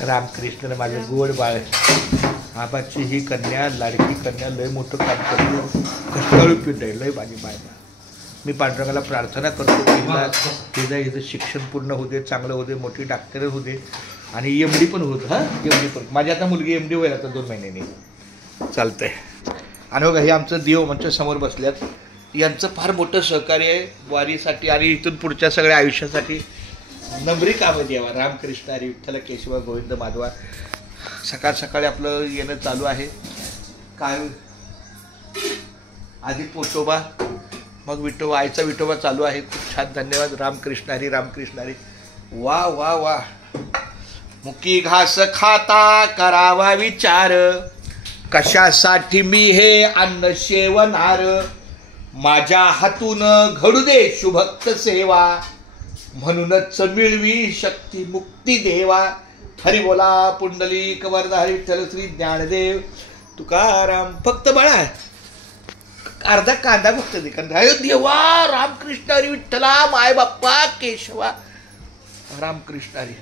रामकृष्ण माझं गोड बाळ. आबाची ही कन्या, लाडकी कन्या, लय मोठं काम करते, कष्टाळू पीठ आहे लय माझी बाय. मी पांडुरंगाला प्रार्थना करतो की हिचं शिक्षण पूर्ण होऊ दे, चांगलं होऊ दे, मोठी डॉक्टर होऊ दे आणि एमडी पण होतं. हां एमडी पण. माझी आता मुलगी एमडी होईल आता 2 महिन्यांनी. चालतंय. आणि बघा हे आमचं देव आमच्या समोर बसल्यात. यांचं फार मोठं सहकार्य आहे वारीसाठी आणि इथून पुढच्या सगळ्या आयुष्यासाठी. नम्री कामं द्यावा. रामकृष्ण हरी विठ्ठल केशव गोविंद माधवा. सकाळ सकाळी आपलं येणं चालू आहे. काय आधी पोटोबा मग विठोबा, आईचा विठोबा चालू आहे. खूप छान. धन्यवाद. रामकृष्ण हरी रामकृष्ण हरी. वा वा वा. मुकी घास खाता करावा विचार, कशासाठी मी हे अन्न शेवणार, माझ्या हातून घडू दे शुभक्त सेवा, म्हणूनच मिळवी शक्ती मुक्ती देवा. हरी बोला पुंडलिक वरदा हरी विठ्ठल श्री ज्ञानदेव तुकाराम. फक्त बाळा अर्धा कांदा फक्त दे. देवा रामकृष्ण हरी विठ्ठला माय बाप्पा केशवा. रामकृष्ण हरी.